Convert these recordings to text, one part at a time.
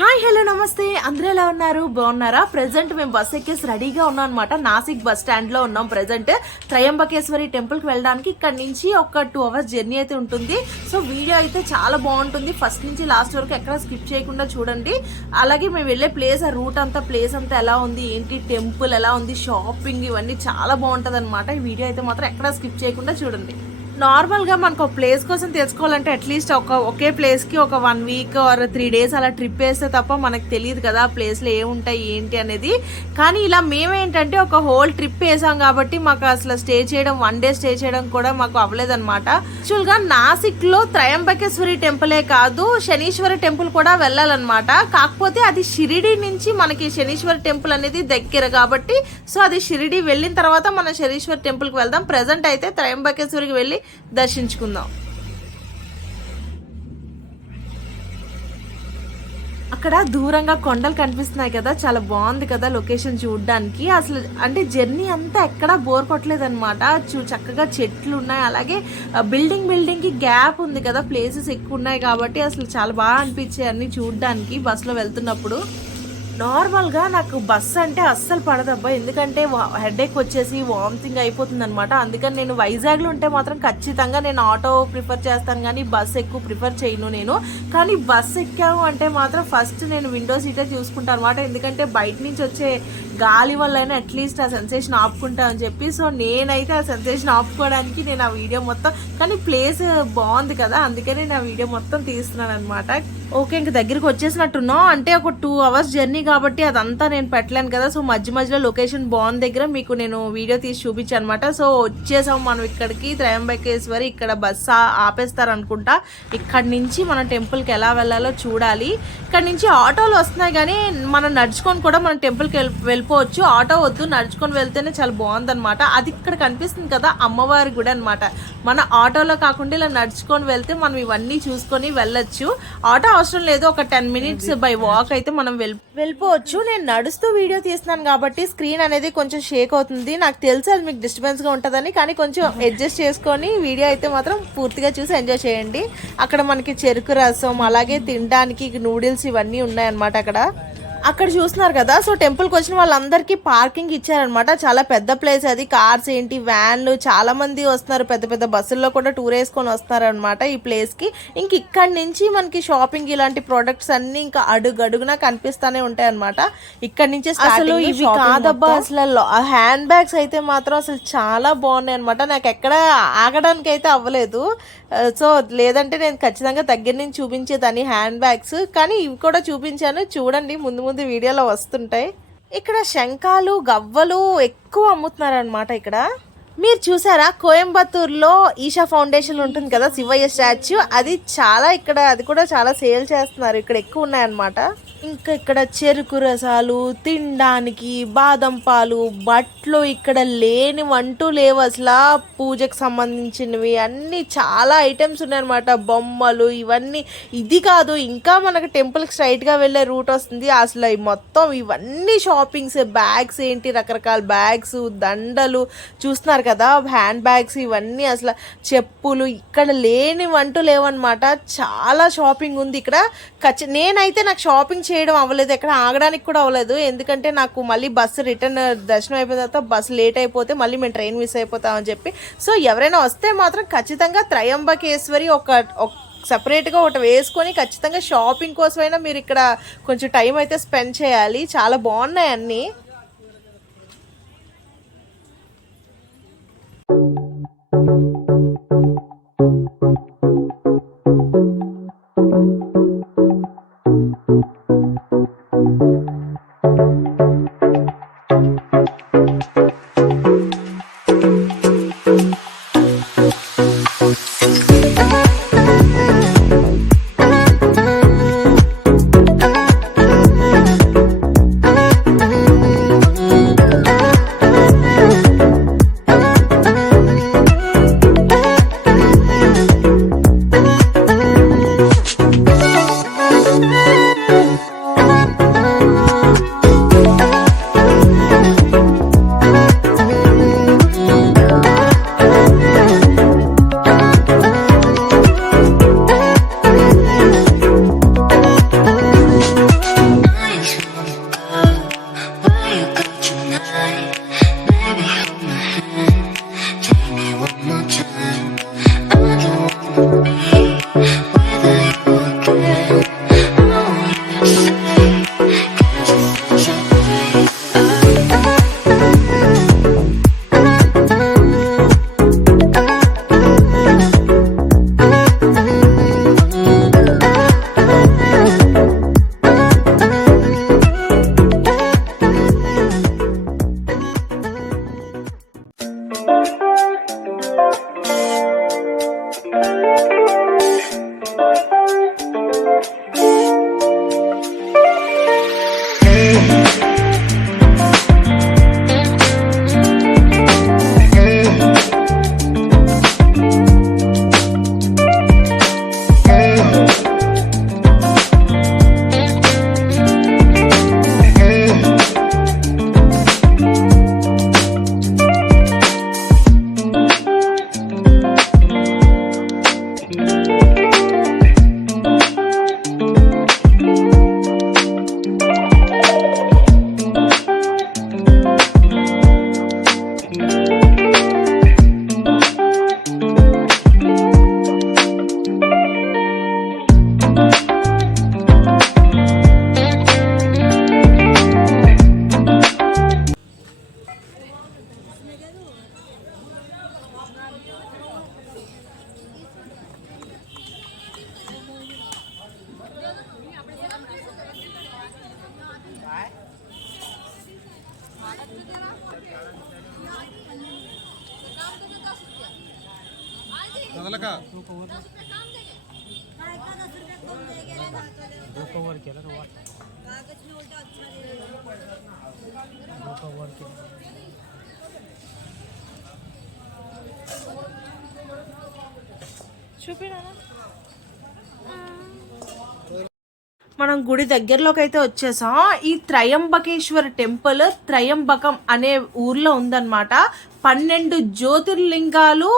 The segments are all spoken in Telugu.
హాయ్ హలో నమస్తే. అందరూ ఎలా ఉన్నారు? బాగున్నారా? ప్రెసెంట్ మేము బస్ ఎక్కేసి రెడీగా ఉన్నాం అనమాట నాసిక్ బస్ స్టాండ్లో ఉన్నాం ప్రెసెంట్ త్రయంబకేశ్వరి టెంపుల్కి వెళ్ళడానికి ఇక్కడ నుంచి ఒక టూ అవర్స్ జర్నీ అయితే ఉంటుంది. సో వీడియో అయితే చాలా బాగుంటుంది. ఫస్ట్ నుంచి లాస్ట్ వరకు ఎక్కడ స్కిప్ చేయకుండా చూడండి. అలాగే మేము వెళ్ళే ప్లేస్ ఆ రూట్ అంతా ప్లేస్ అంతా ఎలా ఉంది? ఏంటి? టెంపుల్ ఎలా ఉంది? షాపింగ్ ఇవన్నీ చాలా బాగుంటుంది అనమాట ఈ వీడియో అయితే మాత్రం ఎక్కడ స్కిప్ చేయకుండా చూడండి. నార్మల్గా మనకు ఒక ప్లేస్ కోసం తెలుసుకోవాలంటే అట్లీస్ట్ ఒక ఒకే ప్లేస్కి ఒక one week or three days అలా ట్రిప్ వేస్తే తప్ప మనకు తెలియదు కదా ఆ ప్లేస్లో ఏముంటాయి ఏంటి అనేది. కానీ ఇలా మేమేంటంటే ఒక హోల్ ట్రిప్ వేసాం కాబట్టి మాకు అసలు స్టే చేయడం వన్ డే స్టే చేయడం కూడా మాకు అవ్వలేదన్నమాట. యాక్చువల్గా నాసిక్లో త్రయంబకేశ్వరి టెంపులే కాదు శనీశ్వర టెంపుల్ కూడా వెళ్ళాలన్నమాట. కాకపోతే అది షిరిడి నుంచి మనకి శనీశ్వర టెంపుల్ అనేది దగ్గర కాబట్టి సో అది షిరిడి వెళ్ళిన తర్వాత మనం శనీశ్వర టెంపుల్కి వెళ్దాం. ప్రజెంట్ అయితే త్రయంబకేశ్వరికి వెళ్ళి దర్శించుకుందాం. అక్కడ దూరంగా కొండలు కనిపిస్తున్నాయి కదా చాలా బాగుంది కదా లొకేషన్ చూడడానికి. అసలు అంటే జర్నీ అంతా ఎక్కడా బోర్ కొట్టలేదు అనమాట చూ చక్కగా చెట్లు ఉన్నాయి. అలాగే బిల్డింగ్ బిల్డింగ్కి గ్యాప్ ఉంది కదా ప్లేసెస్ ఎక్కువ ఉన్నాయి కాబట్టి అసలు చాలా బాగా అనిపించాయి అన్ని చూడడానికి బస్సులో వెళ్తున్నప్పుడు. నార్మల్గా నాకు బస్సు అంటే అస్సలు పడదబ్బా. ఎందుకంటే హెడేక్ వచ్చేసి వామిటింగ్ అయిపోతుంది అనమాట అందుకని నేను వైజాగ్లో ఉంటే మాత్రం ఖచ్చితంగా నేను ఆటో ప్రిఫర్ చేస్తాను కానీ బస్సు ఎక్కువ ప్రిఫర్ చేయను నేను. కానీ బస్సు ఎక్కాము అంటే మాత్రం ఫస్ట్ నేను విండో సీటే చూసుకుంటాను అనమాట ఎందుకంటే బయట నుంచి వచ్చే గాలి వల్లైనా అట్లీస్ట్ ఆ సెన్సేషన్ ఆపుకుంటా అని చెప్పి సో నేనైతే ఆ సెన్సేషన్ ఆపుకోవడానికి నేను ఆ వీడియో మొత్తం కానీ ప్లేస్ బాగుంది కదా అందుకే నేను ఆ వీడియో మొత్తం తీస్తున్నాను అనమాట ఓకే ఇంక దగ్గరికి వచ్చేసినట్టున్నాం అంటే ఒక టూ అవర్స్ జర్నీ కాబట్టి అదంతా నేను పెట్టలేను కదా సో మధ్య మధ్యలో లొకేషన్ బాగుంది దగ్గర మీకు నేను వీడియో తీసి చూపించాను అనమాట సో వచ్చేసాం మనం ఇక్కడికి త్రయంబకేశ్వరి ఇక్కడ బస్ ఆపేస్తారు అనుకుంటా ఇక్కడ నుంచి మన టెంపుల్కి ఎలా వెళ్ళాలో చూడాలి. ఇక్కడ నుంచి ఆటోలు వస్తున్నాయి కానీ మనం నడుచుకొని కూడా మనం టెంపుల్కి వెళ్ళి వెళ్ళిపోవచ్చు. ఆటో వద్దు నడుచుకొని వెళ్తేనే చాలా బాగుందన్నమాట. అది ఇక్కడ కనిపిస్తుంది కదా అమ్మవారి గుడి అనమాట మన ఆటోలో కాకుండా ఇలా నడుచుకొని వెళ్తే మనం ఇవన్నీ చూసుకొని వెళ్ళొచ్చు. ఆటో అవసరం లేదు ఒక టెన్ మినిట్స్ బై వాక్ అయితే మనం వెళ్ళి వెళ్ళిపోవచ్చు. నేను నడుస్తూ వీడియో తీస్తున్నాను కాబట్టి స్క్రీన్ అనేది కొంచెం షేక్ అవుతుంది. నాకు తెలుసు అది మీకు డిస్టర్బెన్స్గా ఉంటుందని కానీ కొంచెం అడ్జస్ట్ చేసుకొని వీడియో అయితే మాత్రం పూర్తిగా చూసి ఎంజాయ్ చేయండి. అక్కడ మనకి చెరుకు రసం అలాగే తినడానికి నూడిల్స్ ఇవన్నీ ఉన్నాయన్నమాట అక్కడ. అక్కడ చూస్తున్నారు కదా సో టెంపుల్కి వచ్చిన వాళ్ళందరికీ పార్కింగ్ ఇచ్చారనమాట చాలా పెద్ద ప్లేస్ అది కార్స్ ఏంటి వ్యాన్లు చాలా మంది వస్తున్నారు పెద్ద పెద్ద బస్సుల్లో కూడా టూర్ వేసుకొని వస్తున్నారు అనమాట ఈ ప్లేస్కి. ఇంక ఇక్కడి నుంచి మనకి షాపింగ్ ఇలాంటి ప్రొడక్ట్స్ అన్ని ఇంకా అడుగు అడుగునా కనిపిస్తానే ఉంటాయి అనమాట ఇక్కడి నుంచి అసలు ఇవి కాదబ్బా అసలు హ్యాండ్ బ్యాగ్స్ అయితే మాత్రం అసలు చాలా బాగున్నాయి అనమాట నాకు ఎక్కడ ఆగడానికి అయితే అవ్వలేదు. సో లేదంటే నేను ఖచ్చితంగా దగ్గర నుంచి చూపించేదాన్ని హ్యాండ్ బ్యాగ్స్ కానీ ఇవి కూడా చూపించాను. చూడండి ముందు ముందు వీడియోలో వస్తుంటాయి. ఇక్కడ శంఖాలు గవ్వలు ఎక్కువ అమ్ముతున్నారనమాట ఇక్కడ. మీరు చూసారా కోయంబత్తూర్లో ఈషా ఫౌండేషన్ ఉంటుంది కదా శివయ్య స్టాచ్యూ. అది చాలా ఇక్కడ అది కూడా చాలా సేల్ చేస్తున్నారు. ఇక్కడ ఎక్కువ ఉన్నాయన్నమాట. ఇంకా ఇక్కడ చెరుకు రసాలు తినడానికి బాదం పాలు బట్లు ఇక్కడ లేనివంటూ లేవు అసలు. పూజకు సంబంధించినవి అన్నీ చాలా ఐటమ్స్ ఉన్నాయన్నమాట. బొమ్మలు ఇవన్నీ. ఇది కాదు ఇంకా మనకు టెంపుల్కి స్ట్రైట్గా వెళ్ళే రూట్ వస్తుంది. అసలు ఈ మొత్తం ఇవన్నీ షాపింగ్స్ బ్యాగ్స్ ఏంటి? రకరకాల బ్యాగ్స్ దండలు. చూస్తున్నారు కదా హ్యాండ్ బ్యాగ్స్ ఇవన్నీ అసలు. చెప్పులు ఇక్కడ లేనివంటూ లేవన్నమాట. చాలా షాపింగ్ ఉంది ఇక్కడ. ఖచ్చి నేనైతే నాకు షాపింగ్ చేయడం అవ్వలేదు ఎక్కడ ఆగడానికి కూడా అవ్వలేదు. ఎందుకంటే నాకు మళ్ళీ బస్సు రిటర్న్ దర్శనం అయిపోయిన తర్వాత బస్సు లేట్ అయిపోతే మళ్ళీ మేము ట్రైన్ మిస్ అయిపోతామని చెప్పి. సో ఎవరైనా వస్తే మాత్రం ఖచ్చితంగా త్రయంబకేశ్వరి ఒక సపరేట్గా ఒకటి వేసుకొని ఖచ్చితంగా షాపింగ్ కోసమైనా మీరు ఇక్కడ కొంచెం టైం అయితే స్పెండ్ చేయాలి. చాలా బాగున్నాయి అన్నీ. మనం గుడి దగ్గరలోకి అయితే వచ్చేసాం. ఈ త్రయంబకేశ్వర టెంపుల్ త్రయంబకం అనే ఊర్లో ఉందన్నమాట. పన్నెండు జ్యోతిర్లింగాలు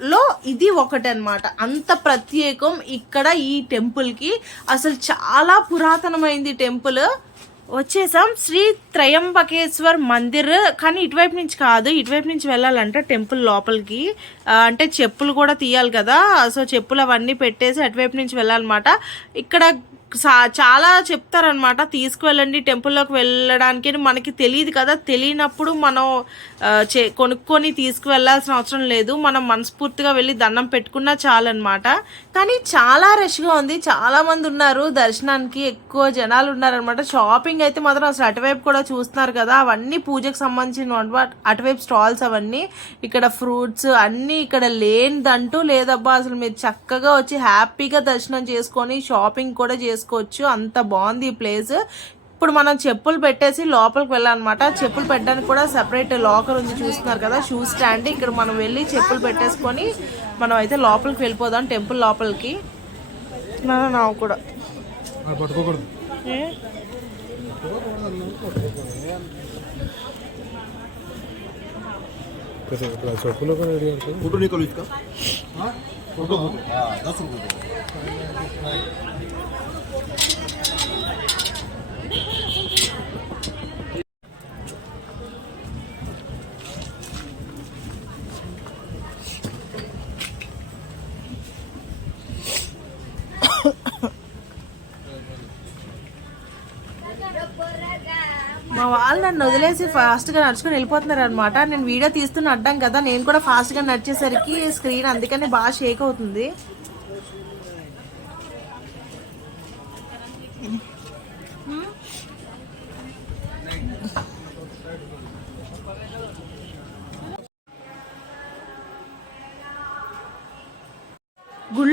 లో ఇది ఒకటి అనమాట అంత ప్రత్యేకం ఇక్కడ ఈ టెంపుల్కి అసలు చాలా పురాతనమైంది టెంపుల్. వచ్చేసాం శ్రీ త్రయంబకేశ్వర్ మందిర్. కానీ ఇటువైపు నుంచి కాదు ఇటువైపు నుంచి వెళ్ళాలంటే టెంపుల్ లోపలికి. అంటే చెప్పులు కూడా తీయాలి కదా. సో చెప్పులు అవన్నీ పెట్టేసి అటువైపు నుంచి వెళ్ళాలన్నమాట. ఇక్కడ చాలా చెప్తారనమాట తీసుకువెళ్ళండి టెంపుల్లోకి వెళ్ళడానికి మనకి తెలియదు కదా. తెలియనప్పుడు మనం చే కొనుక్కొని తీసుకువెళ్ళాల్సిన అవసరం లేదు. మనం మనస్ఫూర్తిగా వెళ్ళి దండం పెట్టుకున్నా చాలన్నమాట. కానీ చాలా రష్గా ఉంది. చాలామంది ఉన్నారు దర్శనానికి. ఎక్కువ జనాలు ఉన్నారనమాట షాపింగ్ అయితే మాత్రం అసలు అటువైపు కూడా చూస్తున్నారు కదా. అవన్నీ పూజకు సంబంధించిన అటువైపు స్టాల్స్ అవన్నీ. ఇక్కడ ఫ్రూట్స్ అన్నీ ఇక్కడ లేనిదంటూ లేదబ్బా. అసలు మీరు చక్కగా వచ్చి హ్యాపీగా దర్శనం చేసుకొని షాపింగ్ కూడా చేసుకోవచ్చు అంత బాగుంది ఈ ప్లేస్ ఇప్పుడు మనం చెప్పులు పెట్టేసి లోపలికి వెళ్ళాలన్నమాట చెప్పులు పెట్టడానికి కూడా సెపరేట్ లాకర్ ఉంది చూస్తున్నారు కదా షూ స్టాండ్ ఇక్కడ మనం వెళ్ళి చెప్పులు పెట్టేసుకొని మనం అయితే లోపలికి వెళ్ళిపోదాం టెంపుల్ లోపలికి నా నాకు కూడా పట్టుకోకూడదు ఏ? చెప్పులో కూడా రెడీ అవుతుంది फोटो निकालो इसका फोटो फोटो हाँ दस रुपये మా వాళ్ళు నన్ను వదిలేసి ఫాస్ట్గా నడుచుకుని వెళ్ళిపోతున్నారు అనమాట నేను వీడియో తీస్తున్న అడ్డం కదా నేను కూడా ఫాస్ట్గా నడిచేసరికి స్క్రీన్ అందుకని బాగా షేక్ అవుతుంది.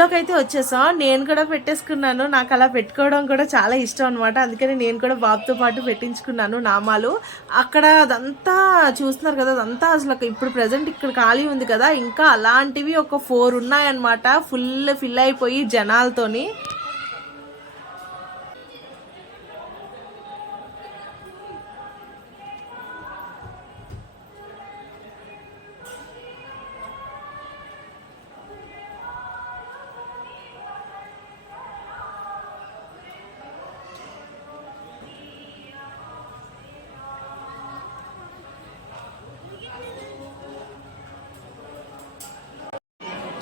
గుళ్ళోకి అయితే వచ్చేసాం. నేను కూడా పెట్టేసుకున్నాను. నాకు అలా పెట్టుకోవడం కూడా చాలా ఇష్టం అనమాట అందుకని నేను కూడా బాబుతో పాటు పెట్టించుకున్నాను నామాలు. అక్కడ అదంతా చూస్తున్నారు కదా అదంతా అసలు ఇప్పుడు ప్రజెంట్ ఇక్కడ ఖాళీ ఉంది కదా. ఇంకా అలాంటివి ఒక ఫోర్ ఉన్నాయన్నమాట. ఫుల్ ఫిల్ అయిపోయి జనాలతోని.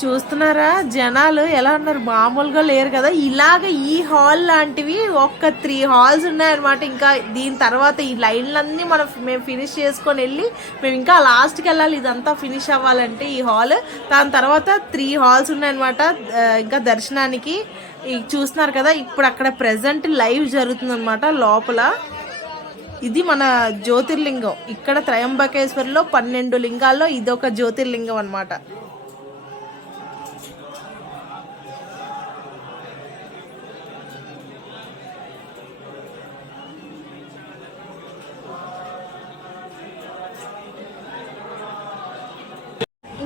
చూస్తున్నారా? జనాలు ఎలా ఉన్నారు? మామూలుగా లేరు కదా. ఇలాగ ఈ హాల్ లాంటివి ఒక్క త్రీ హాల్స్ ఉన్నాయన్నమాట. ఇంకా దీని తర్వాత ఈ లైన్లన్నీ మనం మేము ఫినిష్ చేసుకొని వెళ్ళి మేము ఇంకా లాస్ట్కి వెళ్ళాలి. ఇదంతా ఫినిష్ అవ్వాలంటే ఈ హాల్. దాని తర్వాత త్రీ హాల్స్ ఉన్నాయన్నమాట. ఇంకా దర్శనానికి. చూస్తున్నారు కదా ఇప్పుడు అక్కడ ప్రజెంట్ లైవ్ జరుగుతుందన్నమాట లోపల. ఇది మన జ్యోతిర్లింగం. ఇక్కడ త్రయంబకేశ్వరిలో పన్నెండు లింగాల్లో ఇదొక జ్యోతిర్లింగం అన్నమాట.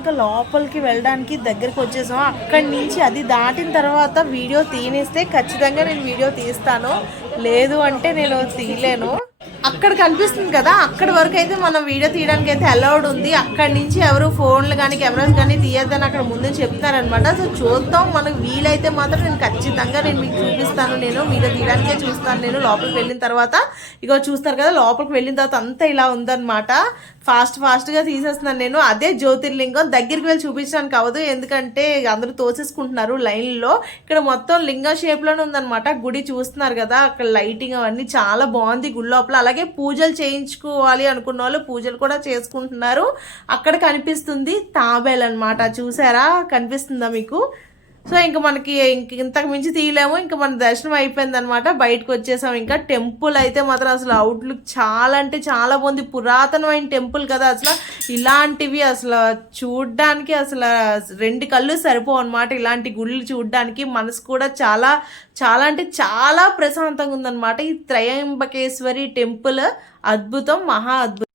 ఇంకా లోపలికి వెళ్ళడానికి దగ్గరికి వచ్చేసాం. అక్కడి నుంచి అది దాటిన తర్వాత వీడియో తీనిస్తే ఖచ్చితంగా నేను వీడియో తీస్తాను. లేదు అంటే నేను తీయలేను. అక్కడ కనిపిస్తుంది కదా అక్కడ వరకు అయితే మనం వీడియో తీయడానికి అయితే అలౌడ్ ఉంది. అక్కడి నుంచి ఎవరు ఫోన్లు కానీ కెమెరాస్ కానీ తీయద్దని అక్కడ ముందు చెప్తారనమాట సో చూద్దాం మనకు వీలైతే మాత్రం నేను ఖచ్చితంగా నేను మీకు చూపిస్తాను. నేను వీడియో తీయడానికే చూస్తాను. నేను లోపలికి వెళ్ళిన తర్వాత ఇగో చూస్తారు కదా లోపలికి వెళ్ళిన తర్వాత అంతా ఇలా ఉందన్నమాట. ఫాస్ట్ ఫాస్ట్గా తీసేస్తున్నాను నేను. అదే జ్యోతిర్లింగం దగ్గరికి వెళ్ళి చూపించడానికి అవ్వదు. ఎందుకంటే అందరూ తోసేసుకుంటున్నారు లైన్లో. ఇక్కడ మొత్తం లింగ షేప్లోనే ఉందన్నమాట. గుడి చూస్తున్నారు కదా అక్కడ లైటింగ్ అవన్నీ చాలా బాగుంది గుడి లోపల. అలాగే పూజలు చేయించుకోవాలి అనుకున్న వాళ్ళు పూజలు కూడా చేసుకుంటున్నారు. అక్కడ కనిపిస్తుంది తాబేల్ అనమాట చూసారా? కనిపిస్తుందా మీకు? సో ఇంకా మనకి ఇంక ఇంతకు మించి తీయలేము. ఇంకా మన దర్శనం అయిపోయింది అనమాట బయటకు వచ్చేసాం. ఇంకా టెంపుల్ అయితే మాత్రం అసలు అవుట్లుక్ చాలా అంటే చాలా బాగుంది. పురాతనమైన టెంపుల్ కదా అసలు. ఇలాంటివి అసలు చూడ్డానికి అసలు రెండు కళ్ళు సరిపోవు అనమాట ఇలాంటి గుళ్ళు చూడ్డానికి మనసు కూడా చాలా చాలా అంటే చాలా ప్రశాంతంగా ఉందన్నమాట. ఈ త్రయంబకేశ్వరి టెంపుల్ అద్భుతం మహా అద్భుతం.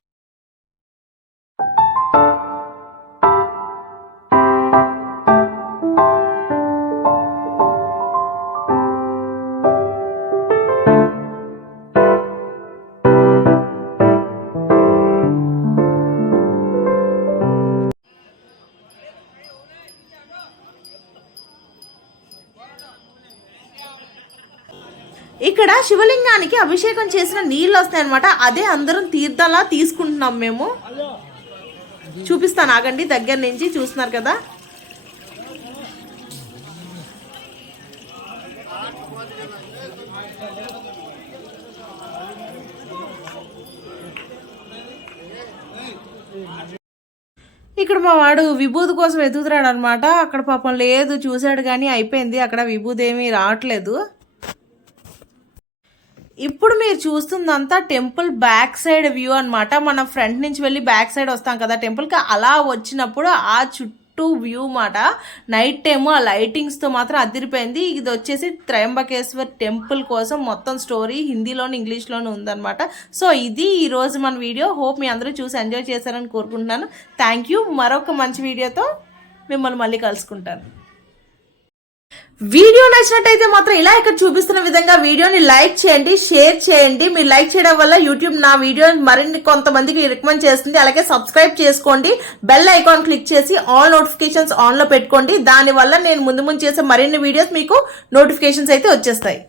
ఇక్కడ శివలింగానికి అభిషేకం చేసిన నీళ్ళు వస్తాయన్నమాట. అదే అందరం తీర్థలా తీసుకుంటున్నాం మేము. చూపిస్తాను ఆగండి దగ్గర నుంచి చూస్తున్నారు కదా. ఇక్కడ మా వాడు విభూతి కోసం ఎదుగుతున్నాడు అనమాట అక్కడ పాపం లేదు చూశాడు కానీ అయిపోయింది. అక్కడ విభూతి ఏమీ రావట్లేదు. ఇప్పుడు మీరు చూస్తుందంతా టెంపుల్ బ్యాక్ సైడ్ వ్యూ అనమాట మనం ఫ్రంట్ నుంచి వెళ్ళి బ్యాక్ సైడ్ వస్తాం కదా టెంపుల్కి అలా వచ్చినప్పుడు ఆ చుట్టూ వ్యూ మాట నైట్ టైము ఆ లైటింగ్స్తో మాత్రం అదిరిపోయింది. ఇది వచ్చేసి త్రయంబకేశ్వర్ టెంపుల్ కోసం మొత్తం స్టోరీ హిందీలోను ఇంగ్లీష్లోను ఉందన్నమాట. సో ఇది ఈరోజు మన వీడియో. హోప్ మీ అందరూ చూసి ఎంజాయ్ చేశారని కోరుకుంటున్నాను. థ్యాంక్ యూ మరొక మంచి వీడియోతో మిమ్మల్ని మళ్ళీ కలుసుకుంటాను. వీడియో నచ్చినట్టయితే మాత్రం ఇలా ఇక్కడ చూపిస్తున్న విధంగా వీడియోని లైక్ చేయండి షేర్ చేయండి. మీరు లైక్ చేయడం వల్ల యూట్యూబ్ నా వీడియో మరిన్ని కొంతమందికి రికమెండ్ చేస్తుంది. అలాగే సబ్స్క్రైబ్ చేసుకోండి. బెల్ ఐకాన్ క్లిక్ చేసి ఆల్ నోటిఫికేషన్స్ ఆన్లో పెట్టుకోండి. దానివల్ల నేను ముందు ముందు చేసే మరిన్ని వీడియోస్ మీకు నోటిఫికేషన్స్ అయితే వచ్చేస్తాయి.